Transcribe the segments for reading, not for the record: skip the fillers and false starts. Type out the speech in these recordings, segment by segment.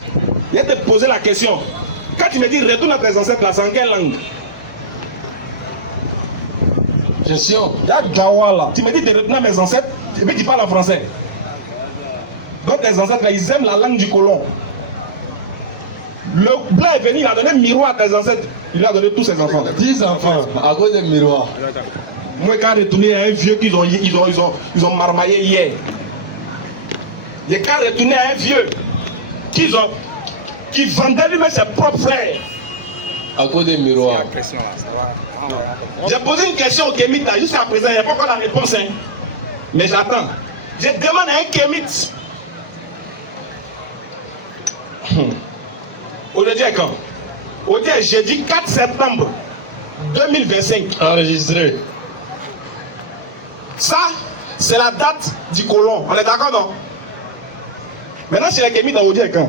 Je vais te poser la question. Quand tu me dis retourne à tes ancêtres, là, c'est en quelle langue? Gestion. Tu me dis de retourner à mes ancêtres, et puis tu parles en français. Donc tes ancêtres, là, ils aiment la langue du colon. Le blanc est venu, il a donné un miroir à tes ancêtres. Il a donné tous ses enfants. 10 enfants à cause des miroirs. Moi, quand j'ai retourné à un vieux qu'ils ont marmaillé hier. J'ai quand retourné à un vieux qui vendait lui-même ses propres frères. À cause des miroirs. J'ai posé une question au Kémite, jusqu'à présent, il n'y a pas encore la réponse. Hein. Mais j'attends. Je demande à un Kémite. Aujourd'hui est quand? Aujourd'hui est jeudi 4 septembre 2025. Enregistré. Ça, c'est la date du colon. On est d'accord, non? Maintenant, chez les Kémites, aujourd'hui est quand?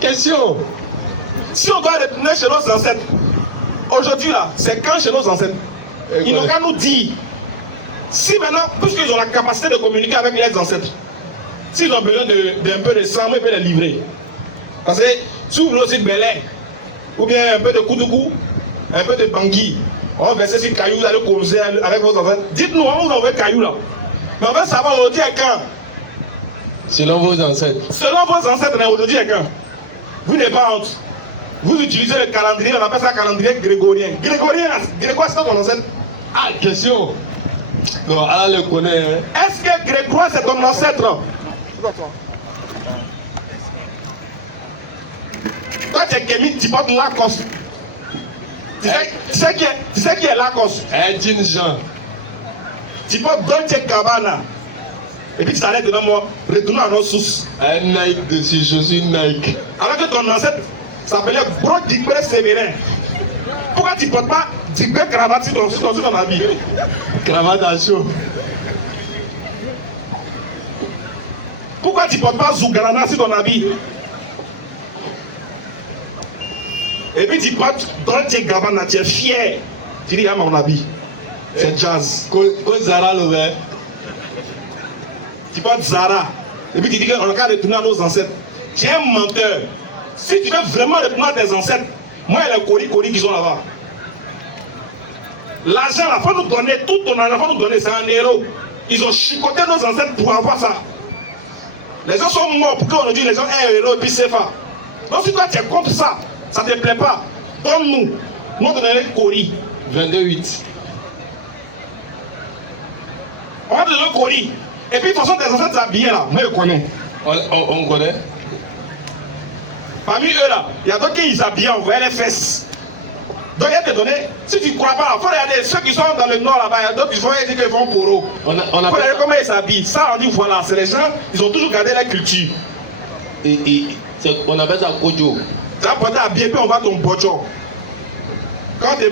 Question. Si on doit retourner chez nos ancêtres, aujourd'hui là, c'est quand chez nos ancêtres? Ils n'ont qu'à nous dire. Si maintenant, puisqu'ils ont la capacité de communiquer avec les ancêtres, s'ils ont besoin d'un peu de sang, ils peuvent les livrer. Parce que si vous voulez aussi de Belay, ou bien un peu de Koudougou, un peu de Bangui, on va verser sur caillou, vous allez causer avec vos enfants. Dites-nous, on vous envoie caillou là. Mais on va savoir aujourd'hui à quand. Selon vos ancêtres. Selon vos ancêtres, aujourd'hui à quand. Vous n'avez pas honte. Vous utilisez le calendrier, on appelle ça calendrier grégorien. Grégorien, Grégoire, c'est ton ancêtre. Ah, question. Non, Allah le connaît. Hein. Est-ce que Grégoire, c'est ton ancêtre? Toi, tu es Kémite, tu portes Lacoste. Tu sais qui est Lacoste? Jean Jean. Tu portes Dolce Gabbana. Et puis tu t'arrêtes devant moi, retournons à nos sources. Un Nike dessus, je suis Nike. Alors que ton ancêtre s'appelait Bro Digbé Sévérin. Pourquoi tu ne portes pas Digbé cravate sur ton habit? Cravate à chaud. Pourquoi tu ne portes pas Zougalana sur ton habit? Et puis tu portes Dolce Gabbana, tu es fier. Tu dis, ah, mon habit, c'est jazz. Zara le Tu portes Zara. Et puis tu dis qu'on a qu'à retourner à nos ancêtres. Tu es un menteur. Si tu veux vraiment retourner à tes ancêtres, moi et les Cori qui sont là-bas. L'argent, il faut nous donner, tout ton argent, il faut nous donner, c'est un héros. Ils ont chicoté nos ancêtres pour avoir ça. Les gens sont morts pour qu'on dise les gens un héros et puis c'est ça. Donc si toi tu es contre ça, ça ne te plaît pas, donne-nous. Nous on donnerait Cori. 22,8. On va donner Cori. Et puis de toute façon tes ancêtres habillés là, moi je connais. On connaît. Parmi eux là, il y a d'autres qui s'habillent, on voit les fesses. Donc il y a te donner, si tu ne crois pas, il faut regarder ceux qui sont dans le nord là-bas, il y a d'autres qui vont dire qu'ils font poro. Il faut regarder comment ils s'habillent. Ça on dit voilà, c'est les gens, ils ont toujours gardé la culture. On appelle ça Kojo. Tu vas porter habillé, puis on va ton bocho. Quand tu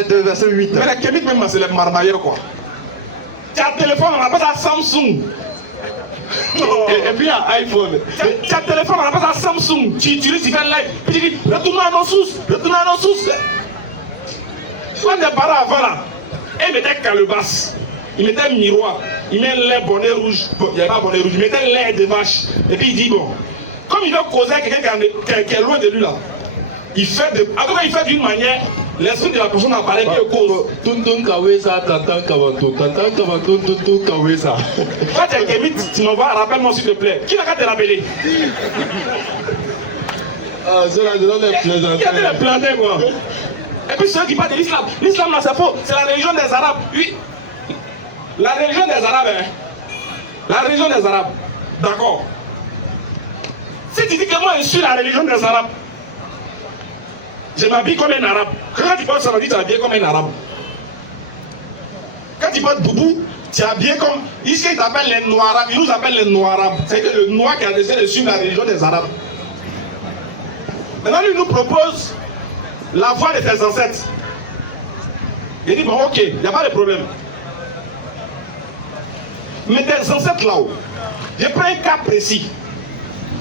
es... verset 8. Mais les Kémites même, c'est les marmailleurs quoi. Tu as un téléphone, on appelle ça Samsung. Et puis il y a iPhone. Tu as un téléphone, on appelle ça Samsung. Tu utilises, tu fais live. Puis tu dis, retournons à nos sources, retournons à nos sources. Quand des parents avant là, ils mettaient calebasse, ils mettaient miroir, ils mettaient lait bonnet rouge. Bon, il n'y avait pas bonnet rouge, ils mettaient lait de vache. Et puis il dit, bon, comme il veut causer avec quelqu'un qui est loin de lui là, il fait de. En tout cas, il fait d'une manière. L'esprit de la personne apparaît qui cause. Tuntun Kawesa, Tantan Kavanto, Tantan Kavanto, Tuntun Kawesa. Quand tu es Kémite, tu m'envoies, rappelle-moi s'il te plaît. Qui n'a qu'à te rappeler? Ah, c'est la demande des plaisantins. Qui a te planter quoi? Et puis ceux qui parlent de l'islam. L'islam là c'est faux. C'est la religion des Arabes. Oui. La religion des Arabes, hein. La religion des Arabes. D'accord. Si tu dis que moi je suis la religion des Arabes, je m'habille comme un arabe. Quand tu portes ça, tu es habillé comme un arabe. Quand tu portes boubou, tu es habillé comme. Ici, ils t'appellent les noirs. Ils nous appellent les noirs arabes. C'est que le noir qui a décidé de suivre la religion des arabes. Maintenant, lui nous propose la voie de tes ancêtres. Il dit bon, ok, il n'y a pas de problème. Mais tes ancêtres là-haut, je prends un cas précis.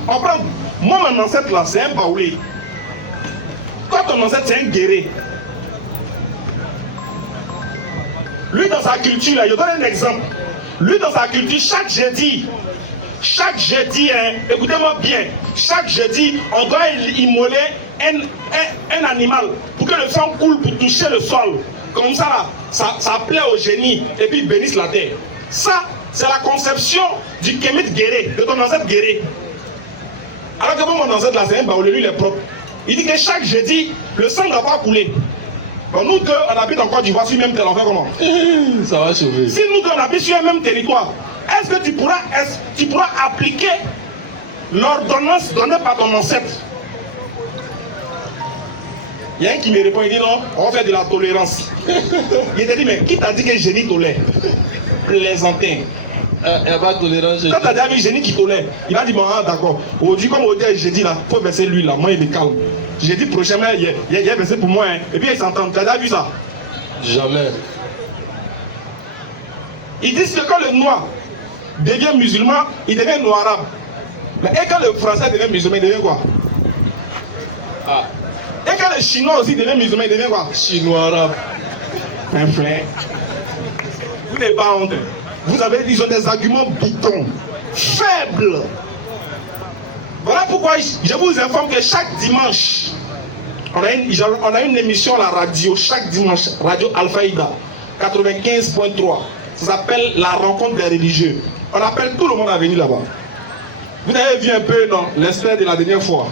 On prend. Moi, mon ancêtre là, c'est un baoulé. Quand ton ancêtre c'est un guerrier, lui dans sa culture là, je donne un exemple. Lui dans sa culture, chaque jeudi, chaque jeudi, hein, écoutez-moi bien, chaque jeudi, on doit immoler un animal pour que le sang coule pour toucher le sol. Comme ça, là, ça plaît au génie et puis ils bénissent la terre. Ça, c'est la conception du Kémit Guéré, de ton ancêtre Guéré. Alors que mon ancêtre là, c'est un baoulé, lui il est propre. Il dit que chaque jeudi, le sang ne doit pas couler. Bon, nous deux, on habite en Côte d'Ivoire sur le même territoire, on fait comment? Ça va chauffer. Si nous deux, on habite sur le même territoire, est-ce que tu pourras appliquer l'ordonnance donnée par ton ancêtre? Il y a un qui me répond, il dit non, on va faire de la tolérance. Il te dit, mais qui t'a dit que génie tolère? Plaisantin. Il n'y a pas de tolérance. Quand tu as déjà vu génie qui tolère, il a dit, bon, ah, d'accord. Aujourd'hui, comme on dit, j'ai dit là, il faut verser lui là, moi il me calme. J'ai dit prochainement, il y a versé pour moi, hein. Et puis ils s'entendent. Tu as déjà vu ça? Jamais. Ils disent que quand le noir devient musulman, il devient noir-arabe. Mais et quand le français devient musulman, il devient quoi? Ah. Et quand le chinois aussi devient musulman, il devient quoi? Chinois-arabe. Un frère. Vous n'avez pas honte. Vous avez, ils ont des arguments bidons, faibles. Voilà pourquoi je vous informe que chaque dimanche, on a une émission à la radio, chaque dimanche, Radio Alphaïda, 95.3. Ça s'appelle La rencontre des religieux. On appelle tout le monde à venir là-bas. Vous avez vu un peu, non, l'extrait de la dernière fois.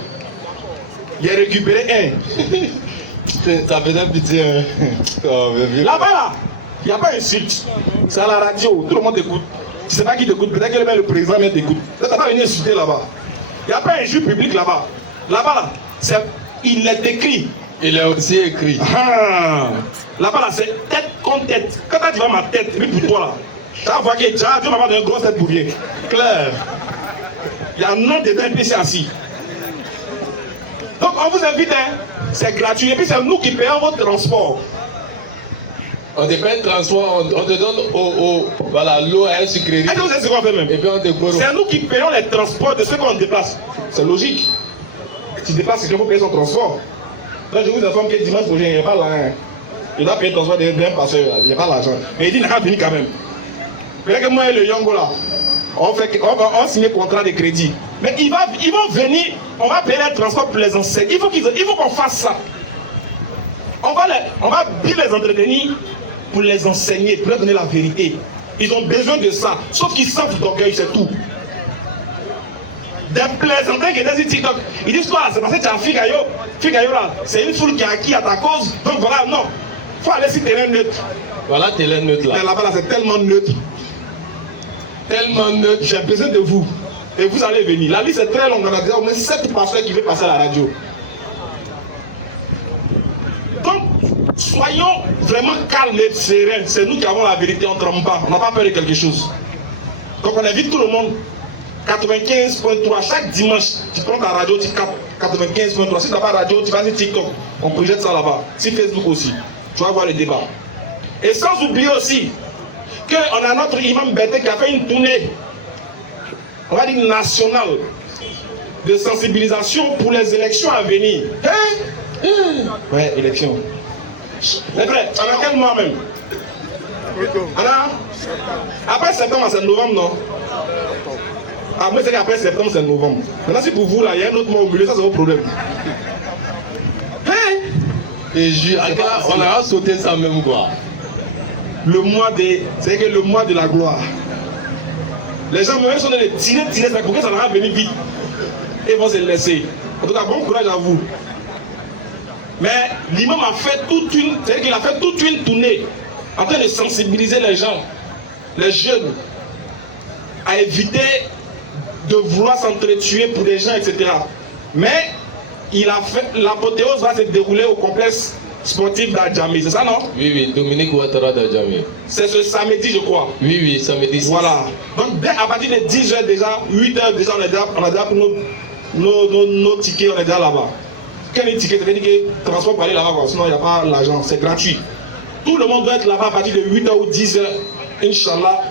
Il a récupéré un. Ça faisait pitié. Oh, là-bas, là, il n'y a pas d'insulte. C'est à la radio, tout le monde écoute. Tu ne sais pas qui t'écoute, peut-être que même le président même t'écoute. Tu n'as pas venu insulter là-bas. Il n'y a pas un juge public là-bas. Là-bas, là, il est écrit. Il est aussi écrit. Ah, là-bas, là, c'est tête contre tête. Quand tu vois ma tête, oui, pour toi, là, tu vas voir que Dieu m'a donné une grosse tête pour bien. Claire. Il y a un nom de NPC assis. Donc, on vous invite, hein, c'est gratuit. Et puis, c'est nous qui payons votre transport. On te paye le transport, on te donne voilà, l'eau à un sucrerie. Est-ce que vous savez ce qu'on fait même? Et puis on te bourre. C'est nous qui payons les transports de ceux qu'on déplace. C'est logique. Si tu déplaces, c'est qu'il faut payer son transport. Là, je vous informe que dimanche prochain, il n'y a pas l'argent. Il doit payer le transport d'un passeur, il n'y a pas l'argent. Mais il dit, il n'a pas fini quand même. Peut-être que moi et le Yongo là, on signe un contrat de crédit. Mais ils vont venir, on va payer les transports pour les enseignants. Il faut qu'on fasse ça. On va bien les entretenir pour les enseigner, pour leur donner la vérité. Ils ont besoin de ça. Sauf qu'ils savent d'orgueil, c'est tout. Des plaisantins qui étaient sur TikTok. Ils disent quoi? C'est parce que tu as Figayo. Figayo là, c'est une foule qui a acquis à ta cause. Donc voilà, non. Il faut aller sur terrain neutre. Voilà, terrain neutre là. Mais là-bas, là, c'est tellement neutre. Tellement neutre. J'ai besoin de vous. Et vous allez venir. La liste est très longue. On a déjà au moins 7 pasteurs qui veulent passer à la radio. Donc, soyons vraiment calmes et sereins. C'est nous qui avons la vérité, on ne tremble pas. On n'a pas peur de quelque chose. Donc, on invite tout le monde. 95.3, chaque dimanche, tu prends ta radio, tu captes 95.3. Si tu n'as pas radio, tu vas sur TikTok. On projette ça là-bas. Sur Facebook aussi. Tu vas voir le débat. Et sans oublier aussi qu'on a notre imam Bété qui a fait une tournée, on va dire nationale, de sensibilisation pour les élections à venir. Hein? Ouais, élection. Mais frère, on a quel mois même? Après septembre, c'est novembre, non? Ah, moi, c'est qu'après septembre, c'est novembre. Maintenant, si pour vous, là, il y a un autre mois au milieu, ça, c'est votre problème. Hein? Et on a sauté ça même, quoi. Le mois de... C'est que le mois de la gloire. Les gens, même, sont dans les tirer, pour que ça va venir vite. Et ils vont se laisser. En tout cas, bon courage à vous. Mais l'imam a fait toute une... C'est-à-dire qu'il a fait toute une tournée en train de sensibiliser les gens, les jeunes, à éviter de vouloir s'entretuer pour des gens, etc. Mais il a fait... L'apothéose va se dérouler au complexe sportif d'Adjamé, c'est ça, non? Oui, oui, Dominique Ouattara d'Adjamé. C'est ce samedi, je crois. Oui, oui, samedi. Voilà. Donc, dès à partir de 10h déjà, 8h déjà, on a déjà pris nos tickets, on est déjà là-bas. Quel est le ticket? Ça veut dire que transport pour aller là-bas, sinon il n'y a pas l'argent, c'est gratuit. Tout le monde doit être là-bas à partir de 8h ou 10h. Inch'Allah,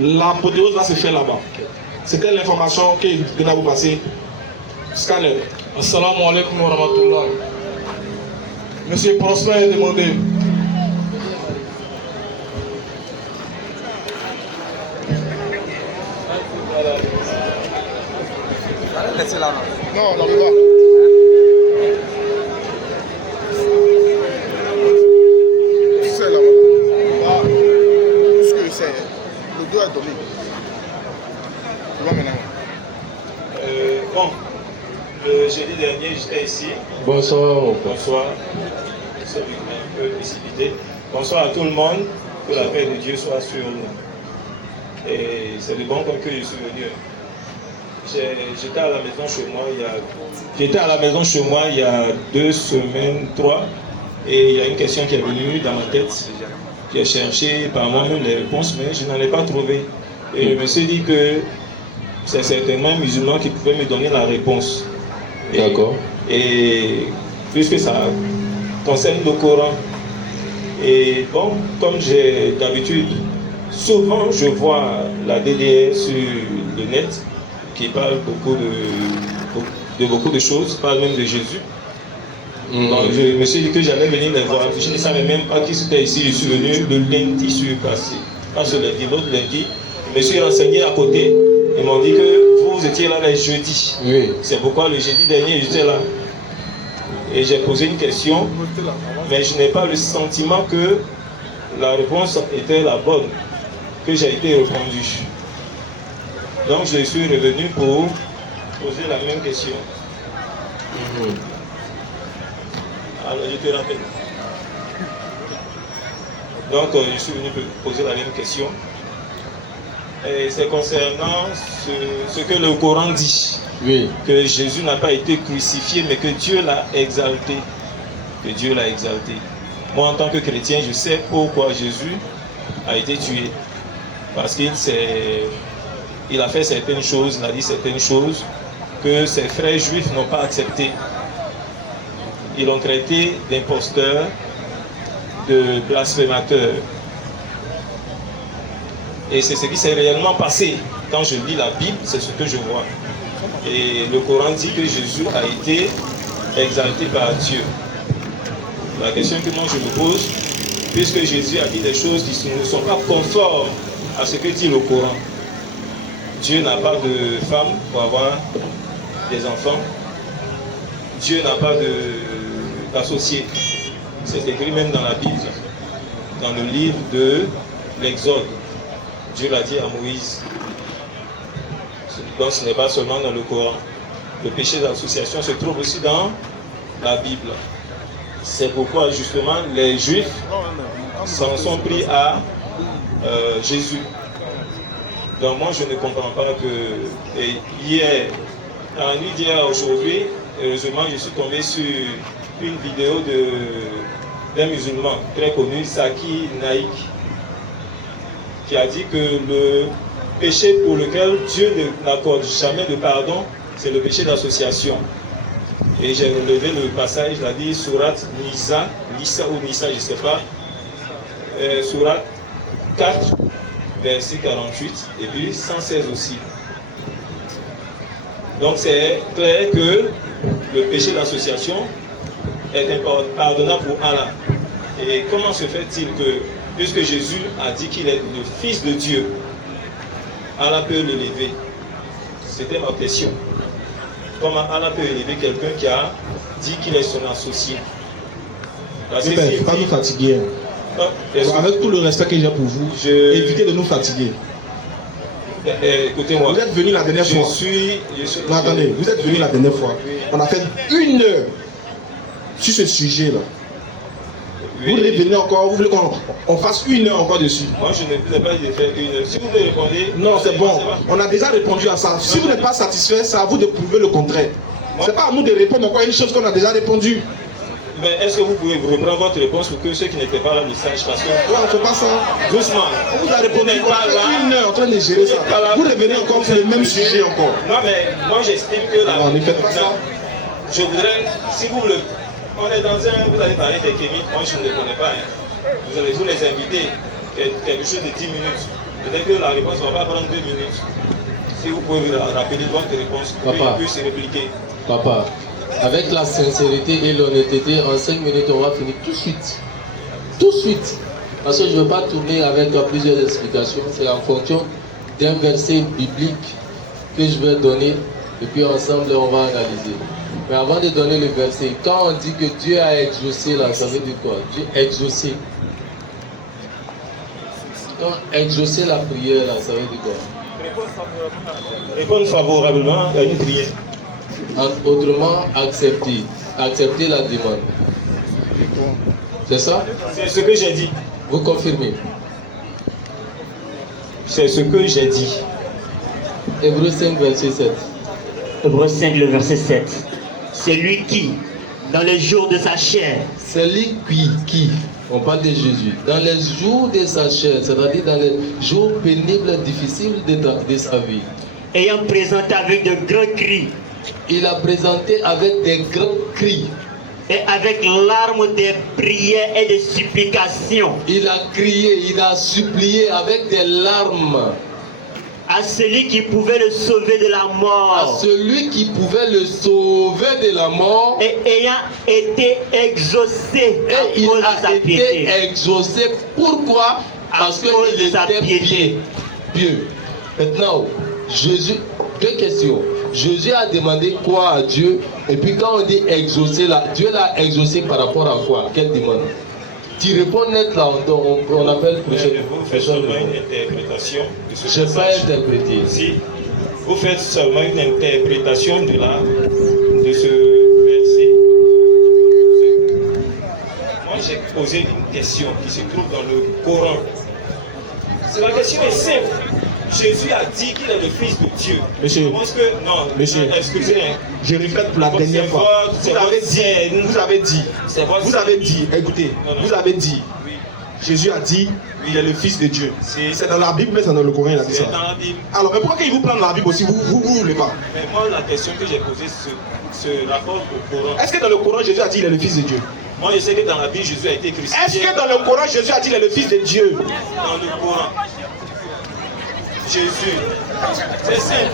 l'apothéose va se faire là-bas. C'était l'information que je vais vous passer. Scanner. Assalamu alaikum wa rahmatullah. Monsieur Prosper est demandé. laisser là. Non, là, on va. C'est là. Là, puisque c'est le dos est donné. Tu vois maintenant. Bon, le jeudi dernier, j'étais ici. Bonsoir. Bonsoir. Celui qui est un peu précipité. Bonsoir à tout le monde. Que la paix de Dieu soit sur nous. Et c'est de bon cœur que je suis venu. J'étais à la maison chez moi il y a 2 semaines, 3. Et il y a une question qui est venue dans ma tête. J'ai cherché par moi-même les réponses, mais je n'en ai pas trouvé. Et je me suis dit que c'est certainement un musulman qui pouvait me donner la réponse. D'accord. Et puisque ça concerne le Coran. Et bon, comme j'ai d'habitude, souvent je vois la DDR sur le net qui parle beaucoup de choses, parle même de Jésus. Donc je me suis dit que j'allais venir les voir. Je ne savais même pas qui c'était ici. Je suis venu le lundi surpassé. Pas ce lundi, l'autre lundi. Je me suis renseigné à côté. Ils m'ont dit que vous étiez là les jeudis. Oui. C'est pourquoi le jeudi dernier j'étais là. Et j'ai posé une question, mais je n'ai pas le sentiment que la réponse était la bonne, que j'ai été répondu. Donc je suis revenu pour poser la même question. Alors je te rappelle. Donc je suis venu poser la même question. Et c'est concernant ce que le Coran dit. Oui. Que Jésus n'a pas été crucifié, mais que Dieu l'a exalté. Que Dieu l'a exalté. Moi, en tant que chrétien, je sais pourquoi Jésus a été tué. Parce qu'il a fait certaines choses, il a dit certaines choses que ses frères juifs n'ont pas acceptées. Ils l'ont traité d'imposteur, de blasphémateur. Et c'est ce qui s'est réellement passé. Quand je lis la Bible, c'est ce que je vois. Et le Coran dit que Jésus a été exalté par Dieu. La question que moi je me pose, puisque Jésus a dit des choses qui ne sont pas conformes à ce que dit le Coran. Dieu n'a pas de femme pour avoir des enfants. Dieu n'a pas d'associé. C'est écrit même dans la Bible, dans le livre de l'Exode. Dieu l'a dit à Moïse. Donc ce n'est pas seulement dans le Coran. Le péché d'association se trouve aussi dans la Bible. C'est pourquoi justement les Juifs s'en sont pris à Jésus. Donc moi je ne comprends pas que hier, dans la nuit d'hier à aujourd'hui, heureusement je suis tombé sur une vidéo d'un musulman très connu, Zakir Naik, qui a dit que le péché pour lequel Dieu n'accorde jamais de pardon, c'est le péché d'association. Et j'ai relevé le passage, il a dit Surat Nisa ou Nisa, je ne sais pas, Surat 4, verset 48, et puis 116 aussi. Donc c'est clair que le péché d'association est impardonnable pour Allah. Et comment se fait-il que, puisque Jésus a dit qu'il est le Fils de Dieu, Allah peut l'élever? C'était ma question. Comment Allah peut élever quelqu'un qui a dit qu'il est son associé? Parce que Il ne faut pas nous fatiguer. Avec tout le respect que j'ai pour vous, évitez de nous fatiguer. Écoutez-moi. Vous êtes venu la dernière fois. Non, attendez, vous êtes venu la dernière fois. On a fait 1 heure sur ce sujet-là. Oui. Vous voulez venir encore, vous voulez qu'on fasse 1 heure encore dessus? Moi, je ne vous ai pas dit de faire 1 heure. Si vous voulez répondre... Non, c'est bon. On a déjà répondu à ça. Si vous n'êtes pas satisfait, c'est à vous de prouver le contraire. C'est pas à nous de répondre encore à une chose qu'on a déjà répondu. Mais est-ce que vous pouvez reprendre votre réponse pour que ceux qui n'étaient pas là le sachent? Parce que... Ouais, on ne fait pas ça. Doucement. On vous a répondu. On a fait 1 heure en train de gérer ça. Vous revenez encore sur le même sujet encore. Non, mais moi, j'estime que la... Non, ne faites pas ça. Je voudrais, si vous le... On est dans vous allez parler des kémites, moi je ne les connais pas. Vous allez tous les inviter, quelque chose de 10 minutes. Peut-être que la réponse ne va pas prendre 2 minutes. Si vous pouvez rappeler votre réponse, Papa, puis se répliquer. Papa, avec la sincérité et l'honnêteté, en 5 minutes, on va finir tout de suite. Tout de suite. Parce que je ne veux pas tourner avec plusieurs explications. C'est en fonction d'un verset biblique que je vais donner et puis ensemble on va analyser. Mais avant de donner le verset, quand on dit que Dieu a exaucé là, ça veut dire quoi? Dieu a exaucé. Quand exaucer la prière là, ça veut dire quoi? Répondre favorablement à une prière. Autrement, accepter. Accepter la demande. C'est ça? C'est ce que j'ai dit. Vous confirmez? C'est ce que j'ai dit. Hébreux 5, verset 7. Hébreux 5, le verset 7. C'est lui qui, dans les jours de sa chair, C'est lui qui, on parle de Jésus, dans les jours de sa chair, c'est-à-dire dans les jours pénibles, difficiles de sa vie, ayant présenté avec de grands cris il a présenté avec des grands cris, et avec larmes des prières et des supplications il a crié, il a supplié avec des larmes à celui qui pouvait le sauver de la à mort, celui qui pouvait le sauver de la mort, et ayant été exaucé à et il cause de a sa été piété. exaucé. Pourquoi? Parce À cause qu'il de sa était piété. pieux. Maintenant, Jésus, deux questions. Jésus a demandé quoi à Dieu? Et puis quand on dit exaucer là, Dieu l'a exaucé par rapport à quoi? Quelle demande? Tu réponds net là, on appelle prochaine. Vous faites seulement une interprétation de ce Je n'ai pas passage. interprété. Si vous faites seulement une interprétation de ce verset. Moi j'ai posé une question qui se trouve dans le Coran. La question est simple. Jésus a dit qu'il est le Fils de Dieu. Monsieur. Je pense que non. Monsieur. Excusez. Je répète pour la dernière fois. Vous avez dit, écoutez, Non, non. vous avez dit, Oui, Jésus a dit, il est le Fils de Dieu. C'est- C'est dans la Bible, mais c'est dans le Coran, il a dit c'est ça. dans la Bible. Alors, mais pourquoi qu'il vous prend la Bible aussi, vous voulez pas? Mais moi, la question que j'ai posée se rapporte au Coran. Est-ce que dans le Coran, Jésus a dit, il est le Fils de Dieu? Moi, je sais que dans la Bible, Jésus a été crucifié. Est-ce que dans le Coran, Jésus a dit, il est le Fils de Dieu? Dans le Coran, Jésus, c'est simple.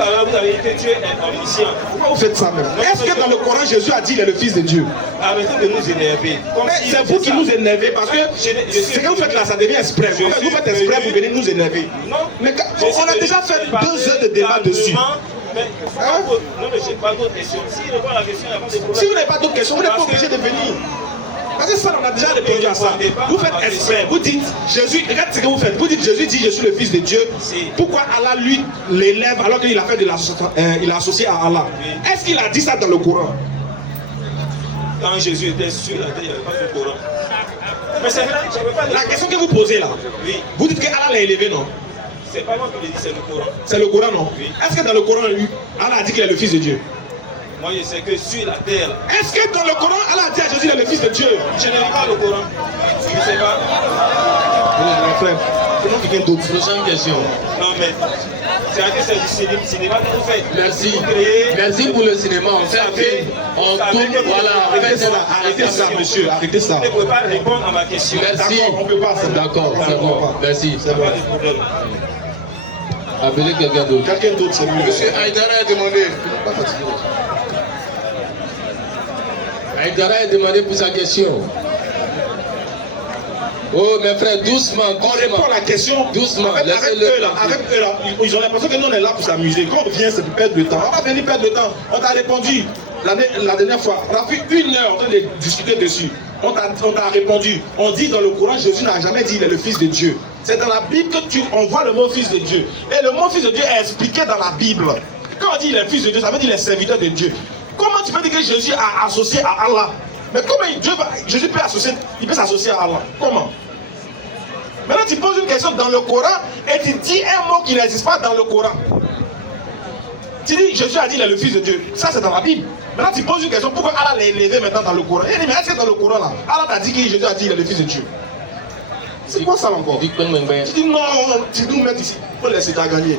Alors, vous avez dit que Dieu est omniscient. Pourquoi vous faites ça même? Est-ce que dans le Coran, Jésus a dit, il est le Fils de Dieu? Arrêtez de nous énerver. Comme Mais si c'est vous qui ça. nous énervez parce que Je ce que vous faites là, ça devient exprès. Je En fait, vous suis faites exprès, vous venu- venez nous énerver. Non. Mais Je suis on a venu déjà fait parler 2 heures de débat dessus. calmement, mais faut Hein? pas- Non, mais j'ai pas d'autres questions. S'il répond à la question, il n'y a pas de problème. Si vous n'avez pas d'autres questions, vous n'êtes pas Parce que- obligé de venir. Parce que ça, on a déjà répondu à ça. Vous faites exprès. Vous dites, Jésus, regarde ce que vous faites. Vous dites, Jésus dit, je suis le Fils de Dieu. Si. Pourquoi Allah, lui, l'élève alors qu'il a fait de il a associé à Allah? Oui. Est-ce qu'il a dit ça dans le Coran? Quand Jésus était sur la terre, il n'y avait pas de Coran. Mais c'est vrai, je ne veux pas La question que vous posez là, Oui, vous dites que Allah l'a élevé, non? c'est pas moi qui le dis, c'est le Coran. C'est le Coran, non? Oui. Est-ce que dans le Coran, Allah a dit qu'il est le Fils de Dieu? Moi, je sais que sur la terre, Est-ce que dans le Coran, Allah a dit à Jésus, il est le Fils de Dieu? je ne lis pas le Coran. Je ne sais pas. Mon frère, comment quelqu'un d'autre? Prochaine question. Non, mais c'est du cinéma que vous faites. Merci. Vous créez- Merci pour le cinéma. On fait un film. On tourne. Voilà. Arrêtez ça, monsieur, arrêtez ça. Vous ne pouvez pas répondre à ma question. Merci. D'accord, on peut pas, c'est bon. D'accord, c'est On peut bon. pas. Merci. Il n'y a pas de problème. Appelez quelqu'un d'autre. Quelqu'un d'autre, c'est mieux. Monsieur Aïdara a demandé. Aïdara a demandé pour sa question. Oh, mes frères, doucement, On répond doucement. à la question. Doucement, En fait, avec laissez-le eux là, tranquille. ils ont l'impression que nous on est là pour s'amuser. Quand on vient, c'est pour perdre le temps. On va venir perdre le temps. On t'a répondu la dernière fois. On a fait 1 heure en train de discuter dessus. On t'a répondu. On dit dans le Coran, Jésus n'a jamais dit il est le Fils de Dieu. C'est dans la Bible que on voit le mot Fils de Dieu. Et le mot Fils de Dieu est expliqué dans la Bible. Quand on dit il est le Fils de Dieu, ça veut dire il est serviteur de Dieu. Comment tu peux dire que Jésus a associé à Allah? Mais comment Jésus peut s'associer à Allah? Comment? Maintenant, tu poses une question dans le Coran et tu dis un mot qui n'existe pas dans le Coran. Tu dis, Jésus a dit il est le Fils de Dieu. Ça, c'est dans la Bible. Maintenant, tu poses une question, pourquoi Allah l'a élevé maintenant dans le Coran? Il dit, mais est-ce que dans le Coran, là, Allah t'a dit que Jésus a dit il est le Fils de Dieu? C'est quoi ça encore? Dis que nous m'aimons. Tu dis non, tu nous mets ici. Il faut laisser ta gagner.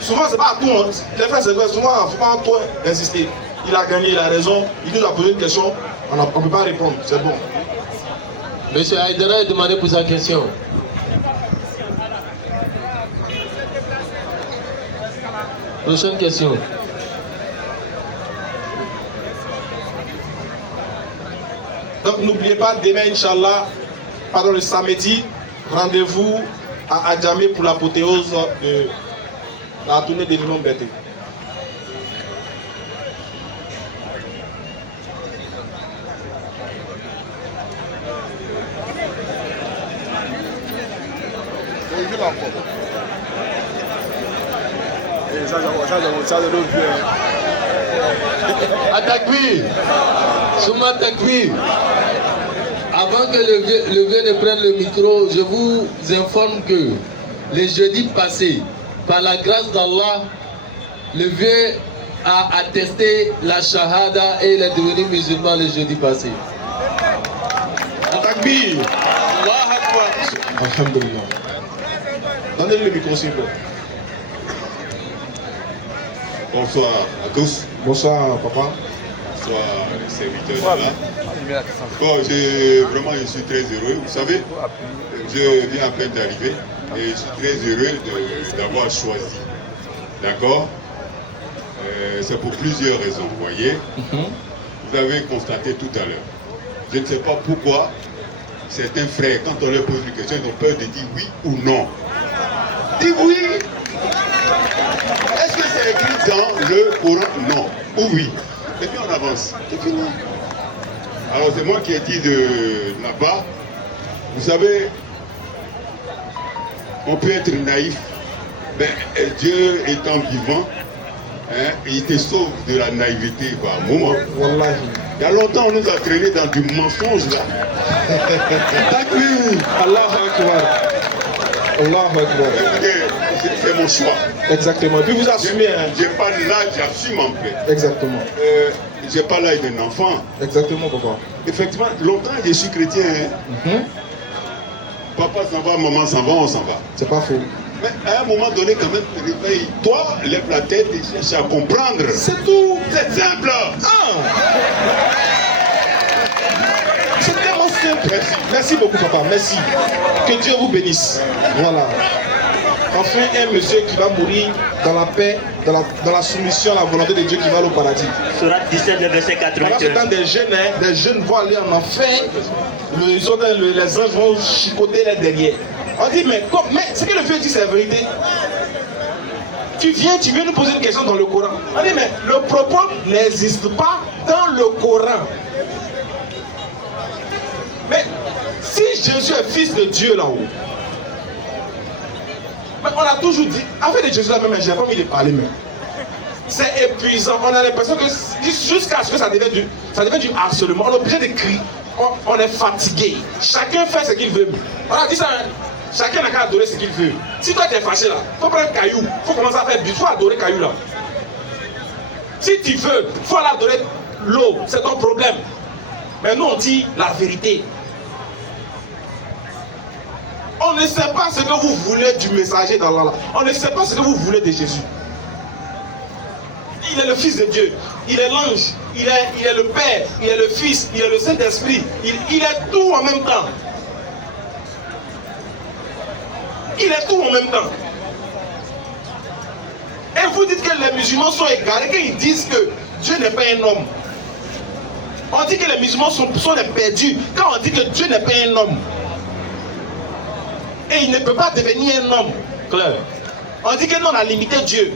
Souvent, c'est pas à tout. Hein. Les frères, c'est vrai. Souvent, il ne faut pas trop insister. Il a gagné, il a raison. Il nous a posé une question. On ne peut pas répondre. C'est bon. Monsieur Aïdara a demandé pour sa question. Prochaine question. Donc n'oubliez pas, demain, Inch'Allah, pardon, le samedi, rendez-vous à Adjamé pour l'apothéose La tournée de l'imam bête. Atakbir. Souma Takbir. Avant que le vieux ne prenne le micro, je vous informe que les jeudis passés, par la grâce d'Allah, le vieux a attesté la shahada et il est devenu musulman le jeudi passé. Takbir. Allahu Akbar. Alhamdulillah. Donnez-lui le micro s'il vous plaît. Bonsoir à tous. Bonsoir papa. Bonsoir les serviteurs de là. Bon, je suis très heureux. Vous savez, je viens à peine d'arriver et je suis très heureux d'avoir choisi. D'accord? C'est pour plusieurs raisons, vous voyez. Vous avez constaté tout à l'heure. Je ne sais pas pourquoi certains frères, quand on leur pose une question, ils ont peur de dire oui ou non. Dis oui. Est-ce que c'est écrit dans le Coran? Non. Ou oui. Et puis on avance. C'est fini. Alors c'est moi qui ai dit de là-bas, vous savez, on peut être naïf, mais Dieu étant vivant, hein, il te sauve de la naïveté par moment. Wallahi. Il y a longtemps on nous a traîné dans du mensonge là. Allahu Akbar. Allahu Akbar. C'est mon choix. Exactement. Et puis vous assumez. J'ai pas l'âge, j'assume en fait. Exactement. J'ai pas l'âge d'un enfant. Exactement, papa. Effectivement, longtemps je suis chrétien. Hein. Papa s'en va, maman s'en va, on s'en va. C'est pas faux. Mais à un moment donné, quand même, réveille-toi, lève la tête et cherche à comprendre. C'est tout. C'est simple. C'est tellement simple. Merci. Merci beaucoup, papa. Merci. Que Dieu vous bénisse. Voilà. Enfin, un monsieur qui va mourir dans la paix, dans la soumission à la volonté de Dieu, qui va aller au paradis. Sourate 17, le verset 81. Pendant ce temps, des jeunes vont aller en enfer. Les anges vont chicoter les derrière. On dit, mais ce que le vieux dit, c'est la vérité. Tu viens nous poser une question dans le Coran. On dit, mais le propos n'existe pas dans le Coran. Mais si Jésus est fils de Dieu là-haut, mais on a toujours dit, avec les Jésus là même, j'ai pas envie de parler même. C'est épuisant. On a l'impression que jusqu'à ce que ça devienne du harcèlement, on est obligé de crier. On est fatigué. Chacun fait ce qu'il veut. On a dit ça. Chacun n'a qu'à adorer ce qu'il veut. Si toi tu es fâché là, il faut prendre un caillou. Il faut commencer à faire du. Il faut adorer le caillou là. Si tu veux, il faut aller adorer l'eau. C'est ton problème. Mais nous on dit la vérité. On ne sait pas ce que vous voulez du messager d'Allah. On ne sait pas ce que vous voulez de Jésus. Il est le Fils de Dieu. Il est l'ange. Il est le Père. Il est le Fils. Il est le Saint-Esprit. Il est tout en même temps. Il est tout en même temps. Et vous dites que les musulmans sont égarés, qu'ils disent que Dieu n'est pas un homme. On dit que les musulmans sont des perdus quand on dit que Dieu n'est pas un homme. Et il ne peut pas devenir un homme. Claire. On dit que nous on a limité Dieu.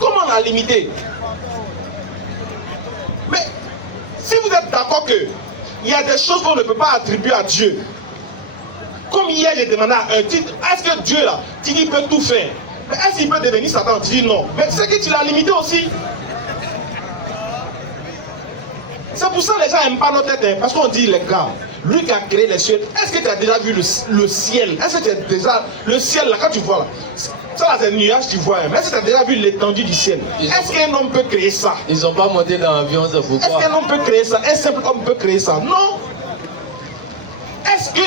Comment on a limité? Mais si vous êtes d'accord qu'il y a des choses qu'on ne peut pas attribuer à Dieu. Comme hier j'ai demandé à un titre, est-ce que Dieu là, tu dis qu'il peut tout faire? Mais est-ce qu'il peut devenir Satan? Tu dis non. Mais c'est que tu l'as limité aussi. C'est pour ça que les gens n'aiment pas notre tête. Hein, parce qu'on dit les gars, lui qui a créé les cieux, est-ce que tu as déjà vu le ciel? Est-ce que tu as déjà le ciel là, quand tu vois là, ça là c'est un nuage tu vois, hein, mais est-ce que tu as déjà vu l'étendue du ciel? Est-ce qu'un homme peut créer ça? Ils n'ont pas monté dans l'avion, c'est pourquoi. Est-ce qu'un homme peut créer ça? Un simple homme peut créer ça? Non. Est-ce que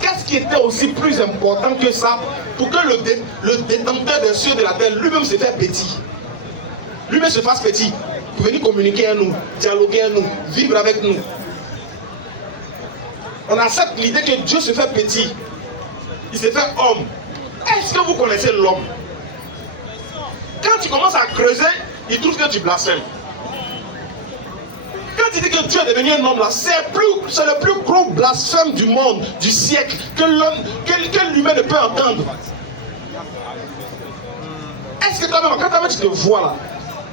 qu'est-ce qui était aussi plus important que ça pour que le détenteur des cieux de la terre lui-même se fasse petit? Lui-même se fasse petit pour venir communiquer à nous, dialoguer à nous, vivre avec nous. On accepte l'idée que Dieu se fait petit. Il se fait homme. Est-ce que vous connaissez l'homme? Quand tu commences à creuser, il trouve que tu blasphèmes. Quand tu dis que Dieu est devenu un homme là, c'est le plus gros blasphème du monde, du siècle, que l'humain ne peut entendre. Est-ce que toi-même, quand tu te vois là,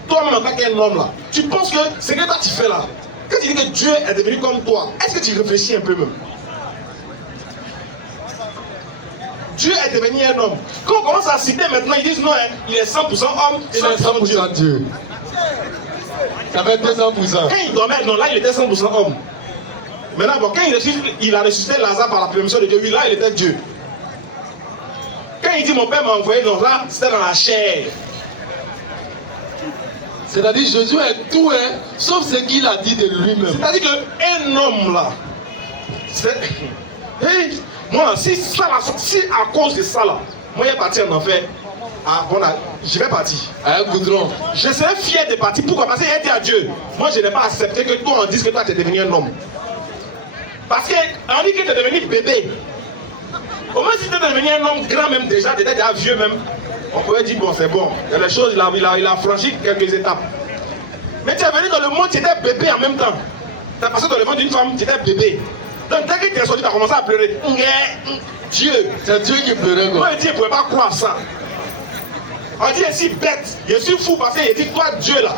toi-même en tant qu'un homme là, tu penses que ce que toi tu fais là, quand tu dis que Dieu est devenu comme toi, est-ce que tu réfléchis un peu même? Dieu est devenu un homme. Quand on commence à citer maintenant, ils disent non, hein, il est 100% homme, Il est 100% Dieu. Ça fait 200%. Quand il dormait, non, là il était 100% homme. Maintenant, bon, quand il a ressuscité Lazare par la permission de Dieu, oui, là il était Dieu. Quand il dit mon père m'a envoyé, non, là c'était dans la chair. C'est-à-dire Jésus est tout, hein, sauf ce qu'il a dit de lui-même. C'est-à-dire qu'un homme là, hey, moi, si à cause de ça là, moi je vais partir en enfer, je vais partir. À un goudron. Je serais fier de partir. Pourquoi? Parce qu'il a dit à Dieu, moi je n'ai pas accepté que toi on dise que toi tu es devenu un homme. Parce qu'on dit que tu es devenu bébé. Au moins si tu es devenu un homme grand même déjà, tu étais déjà vieux même, on pourrait dire bon c'est bon. Il y a des choses, il a franchi quelques étapes. Mais tu es venu dans le monde, tu étais bébé en même temps. Tu as passé dans le monde d'une femme, tu étais bébé. Donc dès que tu es sorti, tu as commencé à pleurer. Dieu. C'est Dieu qui pleurait quoi. Moi Dieu ne pouvait pas croire ça. On dit ainsi bête, je suis fou parce qu'il dit toi Dieu là,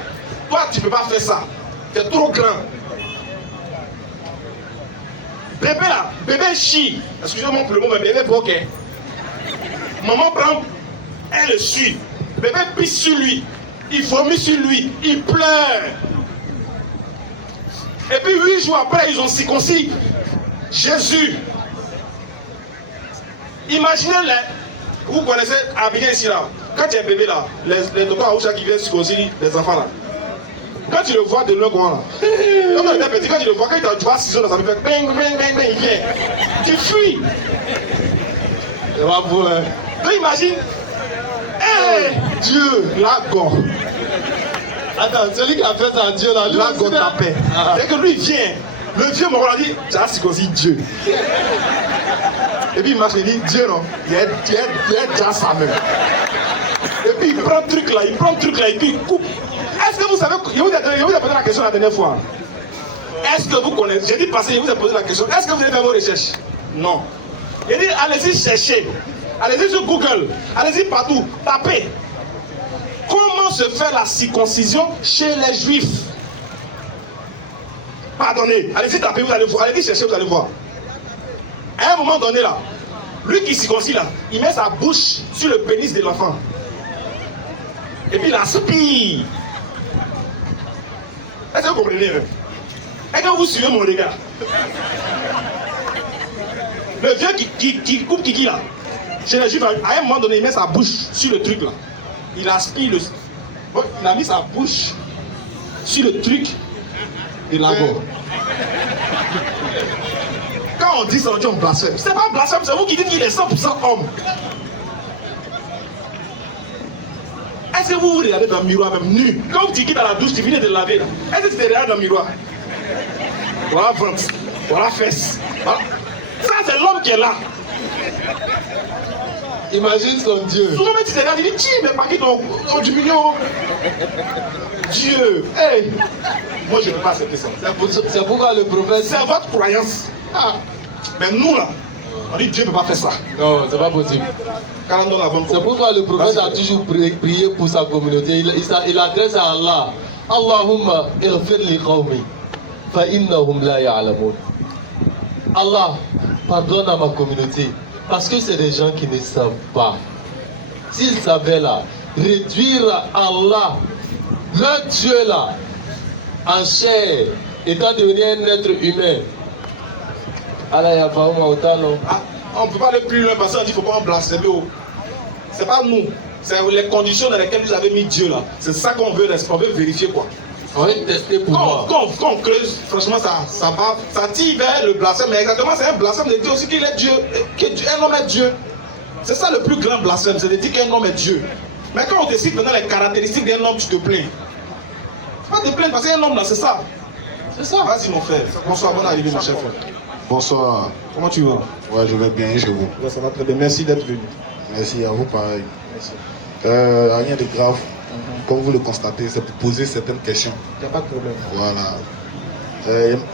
toi tu ne peux pas faire ça. Tu es trop grand. Bébé là, bébé chie. Excusez-moi pour le mot, mais bébé broquet. Maman prend, elle le suit. Bébé pisse sur lui. Il vomit sur lui. Il pleure. Et puis 8 jours après, ils ont circoncis Jésus. Imaginez-les. Vous connaissez Abigail ici là. Quand tu es bébé là, les docteurs Aoucha qui viennent circoncire les enfants là. Quand tu le vois de loin comment là, quand tu es petit, quand tu le vois, quand tu vois 6 ans dans sa vie, fait bang, bang, bang, bang, il vient. Tu fuis. C'est pas vous, hein. Donc imagine, hey, Dieu, la go. Attends, celui qui a fait ça à Dieu là, La go tapait. Dès que lui vient, le vieux m'a dit, tu as circoncis Dieu. Et puis il m'a dit, Dieu non, il est déjà sa main. Et puis il prend le truc là, et puis il coupe. Est-ce que vous savez, je vous ai posé la question la dernière fois. Est-ce que vous connaissez, j'ai dit passer, je vous ai posé la question, est-ce que vous avez fait vos recherches? Non. J'ai dit, allez-y chercher, allez-y sur Google, allez-y partout, tapez. Comment se fait la circoncision chez les Juifs? Pardonnez, allez-y taper, vous allez voir, allez-y chercher, vous allez voir. À un moment donné là, lui qui circoncis là, il met sa bouche sur le pénis de l'enfant. Et puis il aspire. Est-ce que vous comprenez? Est-ce que vous suivez mon regard? Le vieux qui coupe Kiki là, chez les Juifs, à un moment donné, il met sa bouche sur le truc là. Il aspire le... Bon, il a mis sa bouche sur le truc de la go. Quand on dit ça, on dit on blasphème. C'est pas blasphème, c'est vous qui dites qu'il est 100% homme. Est-ce que vous vous regardez dans le miroir même nu? Quand tu quittes dans la douche, tu finis de laver là. Est-ce que tu te regardes dans le miroir? Voilà ventre, voilà fesse. Voilà. Ça c'est l'homme qui est là. Imagine son Dieu. Souvent tu te regardes, tu dis, tiens, mais pas qui ton diminue. Dieu. Hey. Moi je ne peux pas accepter ça. C'est pourquoi le prophète... C'est votre croyance. Ah. Mais nous là, on dit Dieu ne peut pas faire ça. Non, c'est pas possible. C'est pourquoi le prophète a toujours prié pour sa communauté. Il adresse à Allah. Allahumma ighfir li qawmi fa innahum la ya'lamun. Allah, pardonne à ma communauté parce que c'est des gens qui ne savent pas. S'ils savaient là, réduire Allah, leur Dieu là, en chair, étant devenu un être humain. Allah ya pas on ne peut pas aller plus loin parce qu'on dit qu'il ne faut pas en blasphémer. Ce n'est pas nous, c'est les conditions dans lesquelles vous avez mis Dieu là. C'est ça qu'on veut vérifier quoi. On va tester pour moi. Quand on creuse, franchement ça tire vers le blasphème. Mais exactement, c'est un blasphème de dire aussi qu'il est Dieu, qu'un homme est Dieu. C'est ça le plus grand blasphème, c'est de dire qu'un homme est Dieu. Mais quand on te cite maintenant les caractéristiques d'un homme, tu te plains. C'est pas te plaindre parce qu'un homme là, c'est ça. C'est ça. Vas-y mon frère. Bonsoir, bonne arrivée mon cher frère. Bonsoir. Comment tu vas? Ouais, je vais bien et chez vous. Ouais, ça va très bien. Merci d'être venu. Merci à vous, pareil. Merci. Rien de grave. Comme vous le constatez, c'est pour poser certaines questions. Il n'y a pas de problème. Voilà.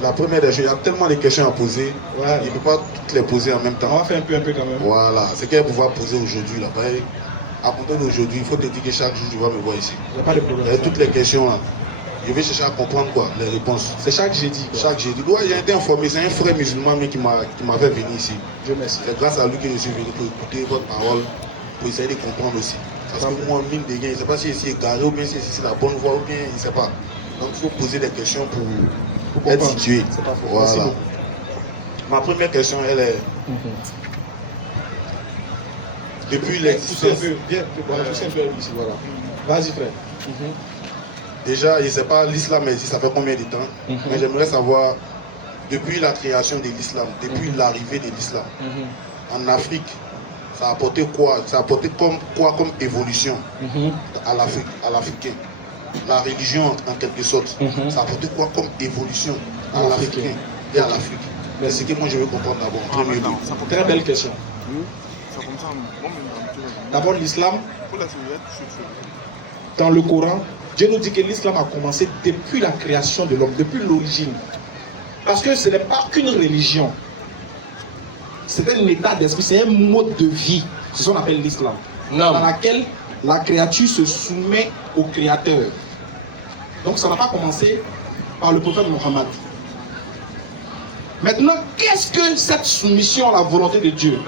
La première des choses, il y a tellement de questions à poser. Ouais. Il ne peut pas toutes les poser en même temps. On va faire un peu quand même. Voilà, c'est qu'elle va pouvoir poser aujourd'hui. Là. À compter d'aujourd'hui, il faut te dire que chaque jour, tu vas me voir ici. Il n'y a pas de problème. Et toutes les questions, là, je vais chercher à comprendre quoi, les réponses. C'est chaque jeudi. Quoi. Chaque jeudi. Ouais, j'ai été informé, c'est un frère musulman qui m'a fait venir ici. Dieu merci. C'est grâce à lui que je suis venu pour écouter votre parole, pour essayer de comprendre aussi. Parce que moi, mine de rien, je ne sais pas si ici est garé ou bien si c'est la bonne voie ou bien je ne sais pas. Donc il faut poser des questions pour être situé. C'est pas faux. Voilà. Ma première question, elle est. Depuis l'existence. Viens, poussez un peu ici, voilà. Vas-y, frère. Déjà, je ne sais pas, l'islam existe, ça fait combien de temps? Mais j'aimerais savoir, depuis la création de l'islam, depuis l'arrivée de l'islam, en Afrique, ça a apporté quoi? Ça a apporté comme évolution à l'Africain? La religion, en quelque sorte, ça a apporté quoi comme évolution à l'Africain et à l'Afrique? C'est ce que moi je veux comprendre d'abord, en premier lieu. Très belle question. D'abord, l'islam, dans le Coran, Dieu nous dit que l'islam a commencé depuis la création de l'homme, depuis l'origine. Parce que ce n'est pas qu'une religion. C'est un état d'esprit, c'est un mode de vie. C'est ce qu'on appelle l'islam. Dans laquelle la créature se soumet au créateur. Donc ça n'a pas commencé par le prophète Mohammed. Maintenant, qu'est-ce que cette soumission à la volonté de Dieu?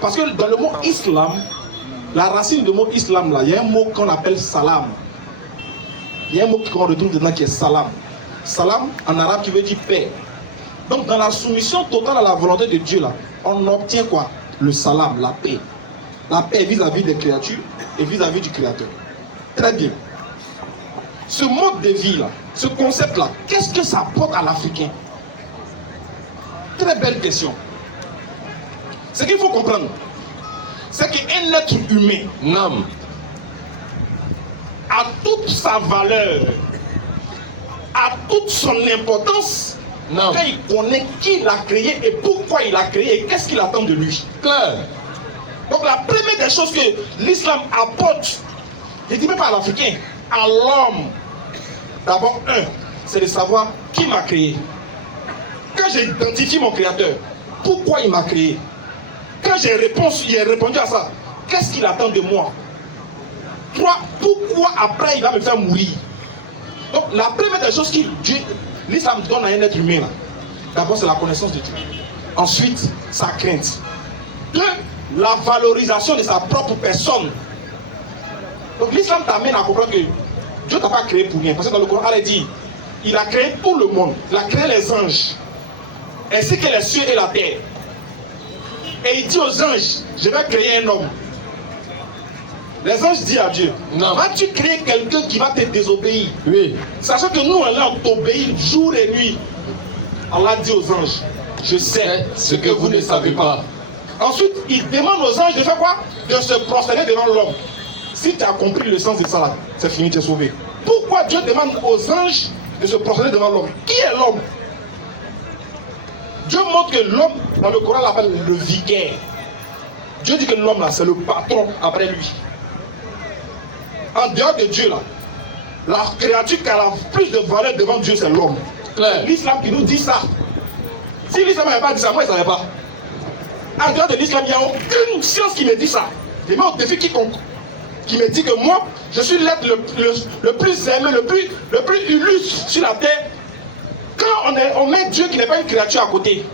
Parce que dans le mot islam, la racine du mot islam, là, il y a un mot qu'on appelle salam. Il y a un mot qu'on retrouve dedans qui est salam. Salam, en arabe, qui veut dire paix. Donc, dans la soumission totale à la volonté de Dieu, là, on obtient quoi? Le salam, la paix. La paix vis-à-vis des créatures et vis-à-vis du Créateur. Très bien. Ce mode de vie, là, ce concept-là, qu'est-ce que ça apporte à l'Africain? Très belle question. Ce qu'il faut comprendre, c'est qu'un être humain, a toute sa valeur, a toute son importance, quand il connaît qui l'a créé et pourquoi il l'a créé et qu'est-ce qu'il attend de lui. Claire. Donc la première des choses que l'islam apporte, je ne dis même pas à l'Africain, à l'homme, d'abord, c'est de savoir qui m'a créé. Quand j'identifie mon créateur, pourquoi il m'a créé? Quand j'ai répondu à ça, qu'est-ce qu'il attend de moi? 3, pourquoi après il va me faire mourir? Donc la première des choses que l'islam donne à un être humain, d'abord c'est la connaissance de Dieu. Ensuite, sa crainte. 2, la valorisation de sa propre personne. Donc l'islam t'amène à comprendre que Dieu t'a pas créé pour rien. Parce que dans le Coran, il dit, il a créé tout le monde. Il a créé les anges, ainsi que les cieux et la terre. Et il dit aux anges, je vais créer un homme. Les anges disent à Dieu, vas-tu créer quelqu'un qui va te désobéir? Oui. Sachant que nous, on t'obéit jour et nuit. Allah dit aux anges, je sais ce que vous ne savez pas. Ensuite, il demande aux anges de faire quoi? De se prosterner devant l'homme. Si tu as compris le sens de ça, c'est fini, tu es sauvé. Pourquoi Dieu demande aux anges de se prosterner devant l'homme? Qui est l'homme? Dieu montre que l'homme, dans le Coran, l'appelle le vicaire. Dieu dit que l'homme, là, c'est le patron après lui. En dehors de Dieu, là, la créature qui a la plus de valeur devant Dieu, c'est l'homme. L'islam qui nous dit ça. Si l'islam n'avait pas dit ça, moi, je ne savais pas. En dehors de l'islam, il n'y a aucune science qui me dit ça. Je mets au défi quiconque qui me dit que moi, je suis l'être le plus aimé, le plus illustre sur la terre. Quand on met Dieu qui n'est pas une créature à côté.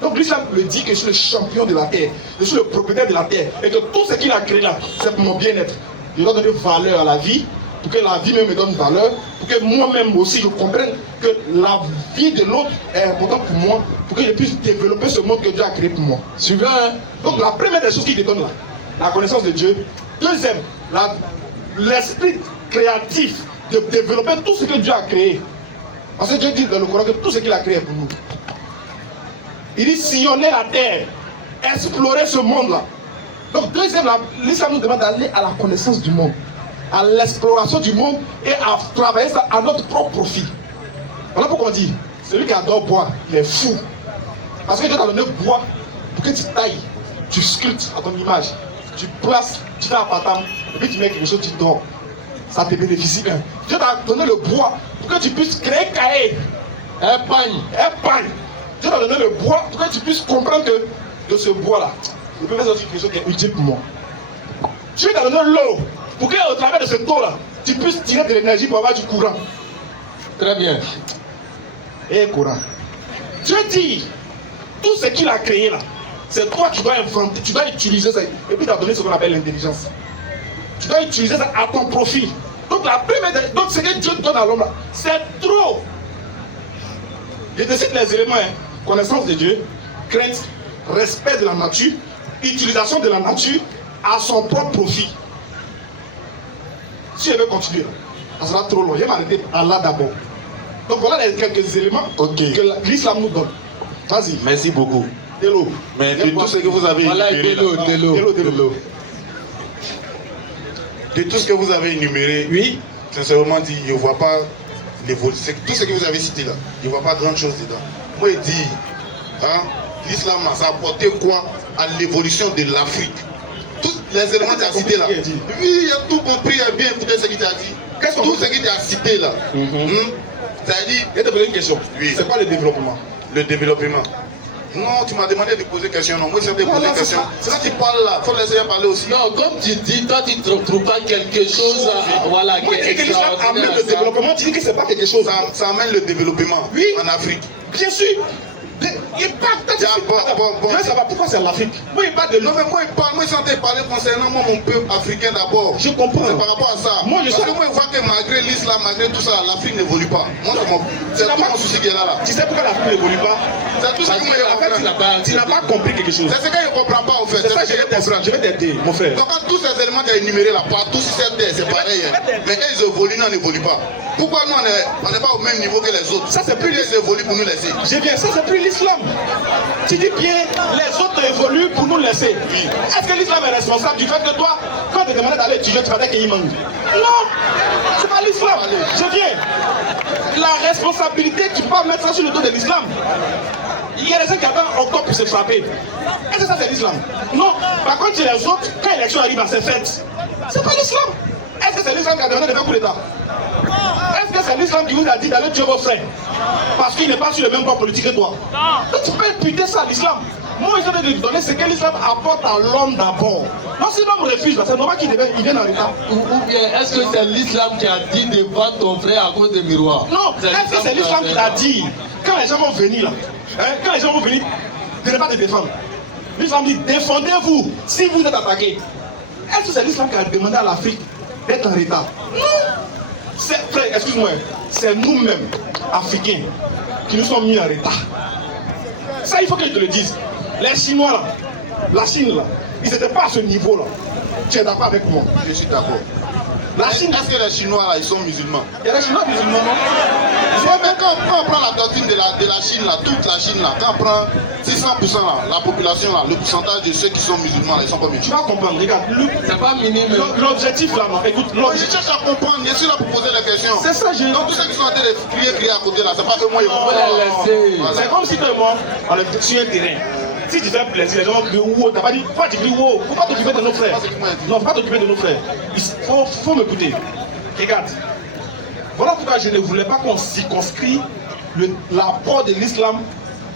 Donc l'islam me dit que je suis le champion de la terre, je suis le propriétaire de la terre, et que tout ce qu'il a créé là, c'est pour mon bien-être. Je dois donner valeur à la vie, pour que la vie même me donne valeur, pour que moi-même aussi je comprenne que la vie de l'autre est importante pour moi, pour que je puisse développer ce monde que Dieu a créé pour moi. Suivez, hein? Donc la première des choses qu'il te donne là, la connaissance de Dieu. Deuxième, l'esprit créatif de développer tout ce que Dieu a créé. Parce que Dieu dit dans le Coran que tout ce qu'il a créé est pour nous. Il dit sillonner la terre, explorer ce monde-là. Donc deuxième, l'islam nous demande d'aller à la connaissance du monde, à l'exploration du monde et à travailler ça à notre propre profit. Voilà pourquoi on dit, celui qui adore boire, il est fou. Parce que Dieu t'a donné bois pour que tu tailles, tu sculptes à ton image, tu places, tu fais un patam, et puis tu mets quelque chose, tu dors. Ça te bénéficie. Dieu t'a donné le bois pour que tu puisses créer cahier. Un pagne. Un pagne. Dieu t'a donné le bois pour que tu puisses comprendre que de ce bois-là, je peux faire sortir quelque chose qui est utile pour moi. Dieu t'a donné l'eau pour qu'au travers de cette eau-là, tu puisses tirer de l'énergie pour avoir du courant. Très bien. Et courant. Dieu dit, tout ce qu'il a créé là, c'est toi qui dois inventer, tu dois utiliser ça. Et puis il t'a donné ce qu'on appelle l'intelligence. Tu dois utiliser ça à ton profit. Donc la première, donc ce que Dieu donne à l'homme là, c'est trop. Je te cite les éléments, hein. Connaissance de Dieu, crainte, respect de la nature, utilisation de la nature à son propre profit. Si je veux continuer, ça sera trop long. Je vais m'arrêter à là d'abord. Donc voilà les quelques éléments que l'islam nous donne. Vas-y. Merci beaucoup. De l'eau. Mais de tout ce que vous avez Voilà, énuméré, de l'eau. De tout ce que vous avez énuméré, Oui. sincèrement dit, je ne vois pas l'évolution. Tout ce que vous avez cité là, je ne vois pas grand chose dedans. Moi, je dis, hein, l'islam, ça a apporté quoi à l'évolution de l'Afrique? Tous les éléments que tu as cités là. Oui, il a tout compris, il a bien écouté ce qu'il t'a dit. Tout ce qu'il t'a cité là. C'est-à-dire, Je vais te poser une question. Oui. C'est quoi le développement? le développement. Non, tu m'as demandé de poser question. Non, moi, je vais poser question. Quand tu parles là, il faut laisser parler aussi. Non, comme tu dis, toi, tu ne trouves pas quelque chose voilà, qui Moi, est tu dis que l'islam amène extraordinaire. le développement, tu dis que c'est pas quelque chose. Ça amène le développement Oui. en Afrique. Bien sûr. Il parle Bon. Je veux savoir pourquoi c'est l'Afrique. Moi, il parle de Non, mais moi, je suis en train de parler concernant moi, mon peuple africain d'abord. Je comprends. C'est par rapport à ça. Moi, je Parce sais. que moi, je vois que malgré l'islam, malgré tout ça, l'Afrique n'évolue pas. Moi, c'est tout mon souci qui est là. Tu sais pourquoi l'Afrique n'évolue pas? C'est tout ce que moi, En fait, tu n'as pas compris quelque chose. c'est ce que je ne comprends pas, en fait. C'est ça ce que je vais t'aider, mon frère. Donc, quand tous ces éléments que tu as énumérés là, partout sur cette terre, c'est pareil. Hein. Mais eux, ils évoluent, nous, on n'évolue pas. Pourquoi nous, on n'est pas au même niveau que les autres? Ça, c'est plus ils évoluent pour nous laisser. Je viens, ça c'est plus l'islam. Tu dis bien, les autres évoluent pour nous laisser. Est-ce que l'islam est responsable du fait que toi, quand tu demandes d'aller étudier, tu vas dire qu'il manque? Non, c'est pas l'islam. Je viens. La responsabilité, tu peux pas mettre ça sur le dos de l'islam. Il y a des gens qui attendent encore pour se frapper. Est-ce que ça c'est l'islam? Non. Par contre, chez les autres, quand l'élection arrive, c'est fait. C'est pas l'islam. Est-ce que c'est l'islam qui a demandé de faire coup d'État? Est-ce que c'est l'islam qui vous a dit d'aller tuer vos frères parce qu'il n'est pas sur le même plan politique que toi? Non. Tu peux imputer ça à l'islam. Moi, je vais te donner ce que l'islam apporte à l'homme d'abord. Non, si l'homme refuse, c'est normal qu'il vienne en état. Ou bien, est-ce que c'est l'islam qui a dit de battre ton frère à cause des miroirs? Non, est-ce que c'est l'islam qui t'a dit, quand les gens vont venir là, quand les gens vont venir, de ne pas te défendre? L'islam dit, défendez-vous si vous êtes attaqué. Est-ce que c'est l'islam qui a demandé à l'Afrique d'être en état? Non. Frère, excuse-moi, c'est nous-mêmes, Africains, qui nous sommes mis en état. Ça, il faut que je te le dise. Les Chinois là, la Chine là, ils n'étaient pas à ce niveau là. Tu es d'accord avec moi? Je suis d'accord. La Chine, Est-ce que les Chinois là, ils sont musulmans? il y a des Chinois musulmans, non? Quand on prend la doctrine de la Chine, là, toute la Chine, là, quand on prend 600% là, la population, là, le pourcentage de ceux qui sont musulmans, là, ils sont pas Tu musulmans. vas comprendre, regarde. C'est pas minime. L'objectif là, non, écoute, Je cherche à comprendre, je suis là pour poser des questions. c'est ça, j'ai. Donc tous ceux qui sont en train de crier à côté là, c'est pas que moi, ils vont laisser. C'est comme si toi et moi, on est sur un terrain. Si tu fais plaisir, les gens vont crier wow, t'as pas dit, pourquoi tu cries wow? Faut pas t'occuper de nos frères. Non, faut pas t'occuper de nos frères. Il faut m'écouter. Regarde. Voilà pourquoi je ne voulais pas qu'on circonscrit l'apport de l'islam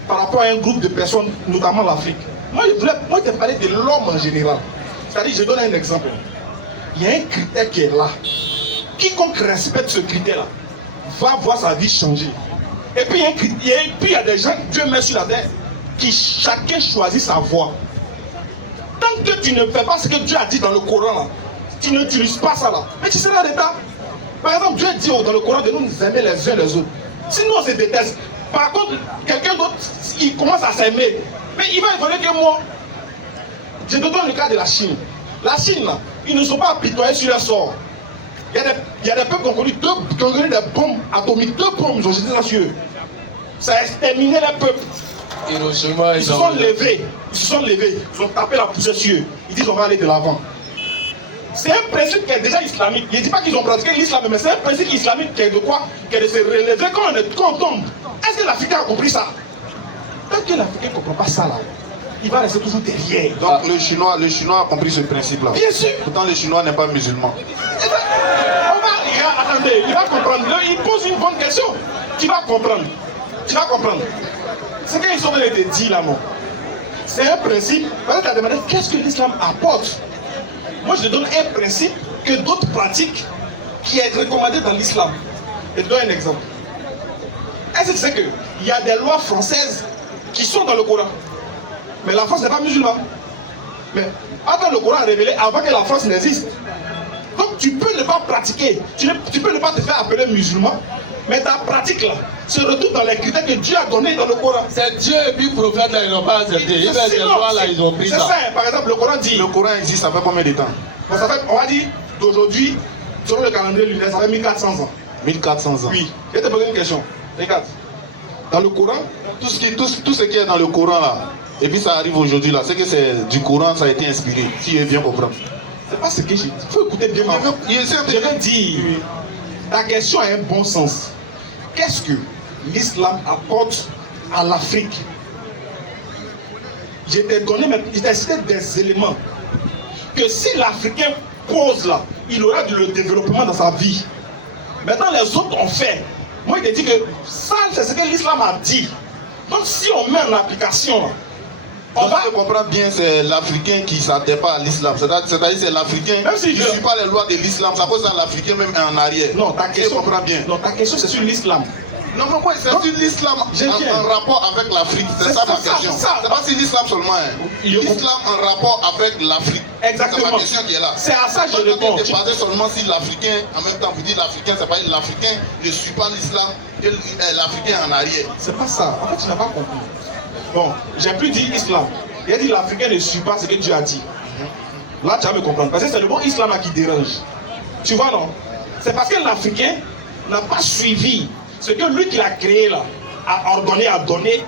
par rapport à un groupe de personnes, notamment l'Afrique. Moi, je te parlais de l'homme en général. C'est-à-dire, je donne un exemple. Il y a un critère qui est là. Quiconque respecte ce critère-là va voir sa vie changer. Et puis, il y a des gens que Dieu met sur la terre qui chacun choisit sa voie. Tant que tu ne fais pas ce que Dieu a dit dans le Coran, là, tu n'utilises pas ça là, mais tu seras en état. Par exemple, Dieu dit dans le Coran de nous aimer les uns les autres. Sinon, on se déteste. Par contre, quelqu'un d'autre, il commence à s'aimer. Mais il va évoluer que moi. Je te donne le cas de la Chine. La Chine, là, ils ne sont pas apitoyés sur leur sort. Il y a des peuples qui ont connu des bombes atomiques, 2 bombes, ils ont jeté ça sur eux. Ça a exterminé les peuples. Hiroshima, Ils se sont levés, ils ont tapé la poussière sur eux. Ils disent on va aller de l'avant. C'est un principe qui est déjà islamique. Je ne dis pas qu'ils ont pratiqué l'islam, mais c'est un principe islamique qui est de quoi? Qui est de se relever quand on tombe. Est-ce que l'Africain a compris ça? Tant que l'Africain ne comprend pas ça là, il va rester toujours derrière. Donc le Chinois a compris ce principe là. Bien sûr. Pourtant le Chinois n'est pas musulman. Attendez, il va comprendre. Il pose une bonne question. Tu vas comprendre. Tu vas comprendre. Ce qu'ils ont été dit là, non. C'est un principe. Parce que tu as demandé qu'est-ce que l'islam apporte. Moi, je te donne un principe que d'autres pratiquent qui est recommandé dans l'islam. Je te donne un exemple. Est-ce que tu sais qu'il y a des lois françaises qui sont dans le Coran? Mais la France n'est pas musulmane. Mais attends, le Coran est révélé avant que la France n'existe. Donc tu peux ne pas pratiquer, tu peux ne pas te faire appeler musulman, mais ta pratique là se retrouve dans les critères que Dieu a donnés dans le Coran. C'est Dieu et puis le prophète là, ils n'ont pas accepté. Ils ont des lois là, ils ont pris ça. C'est ça, par exemple, le Coran dit. Le Coran existe, ça fait combien de temps? Bon, ça fait, on va dire, d'aujourd'hui, selon le calendrier lunaire, ça fait 1400 ans. 1400 ans. Oui. Je vais te poser une question. Regarde. Dans le Coran, tout ce qui est dans le Coran là, et puis ça arrive aujourd'hui là, c'est que c'est du Coran, ça a été inspiré, si je bien comprendre. C'est pas ce que j'ai dit. Il faut écouter bien. Je vais dire, ta question a un bon sens. Qu'est-ce que l'islam apporte à l'Afrique? Je t'ai donné, je t'ai cité des éléments que si l'Africain pose là, il aura le développement dans sa vie. Maintenant, les autres ont fait. Moi, je te dis que ça, c'est ce que l'islam a dit. Donc, si on met en application, on va comprendre bien, c'est l'Africain qui ne s'adhère pas à l'islam. C'est-à-dire c'est l'Africain qui ne suit pas les lois de l'islam. Ça cause à l'Africain même en arrière. Non, ta question, comprends bien. Non, ta question, c'est sur l'islam. Non, mais moi, c'est sur l'islam en rapport avec l'Afrique. C'est ça ma question. C'est pas sur l'islam seulement. L'islam en rapport avec l'Afrique. Exactement. C'est ma question qui est là. C'est à ça que je réponds. Tu basé seulement si l'Africain, en même temps, vous dites l'Africain, c'est pas l'Africain ne suit pas l'islam, l'Africain en arrière. C'est pas ça. En fait, tu n'as pas compris. Bon, j'ai plus dit islam. Il a dit l'Africain ne suit pas ce que Dieu a dit. Là, tu vas me comprendre. Parce que c'est le mot islam qui dérange. Tu vois, non? C'est parce que l'Africain n'a pas suivi ce que lui qui l'a créé là a ordonné à donner